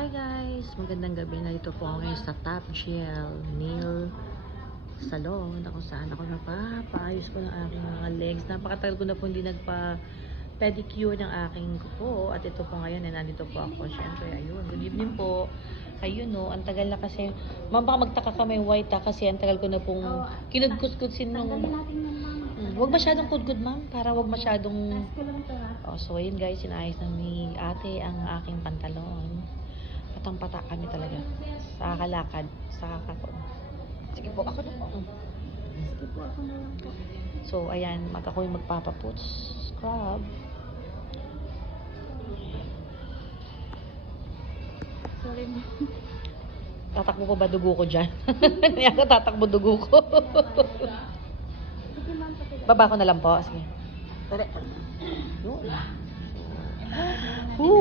Hi guys! Magandang gabi. Narito po ako ngayon sa Top Gel Nail Salon na kung saan ako napapaayos ko ng aking mga legs. Napakatagal ko na po hindi nagpa-pedicure ng aking kuko. At ito po ngayon, nandito po ako. Siyempre, ayun. Good evening po. Ayun no, ang tagal na kasi. Ma'am, baka magtaka ka may white kasi ang tagal ko na pong kinudkudkudsin nung... Tanggalin natin yan, ma'am. Huwag masyadong kudkud, ma'am. Para huwag masyadong... Test ko lang ito, ha? Oh, so ayun guys, sinayos na ni ate ang aking pantalon. Patang-pata kami talaga. Sa kakalakad. Sa kakakon. Sige po, ako na po. Sige po, ako na lang po. So, ayan, ako yung magpapaputs. Scrub. Sorry, ma'am. Tatakbo ko ba dugo ko dyan? Niyaka tatakbo dugo ko. Sige, ma'am, pati. Baba ko na lang po. Sige. Tara. Yun.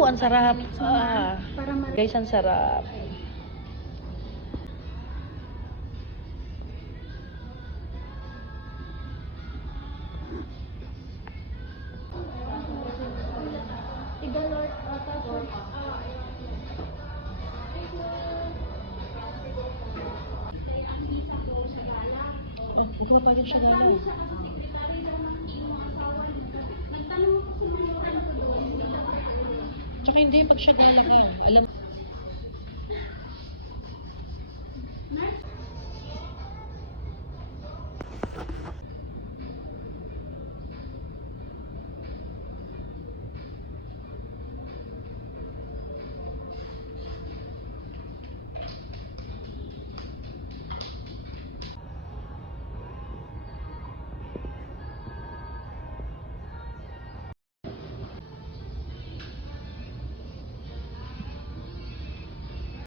Ang sarap. Para Guys, ang sarap. Tigalort, tapos, Ikaw pa rin siya ngayon. Tsaka hindi pag siya talaga. Alam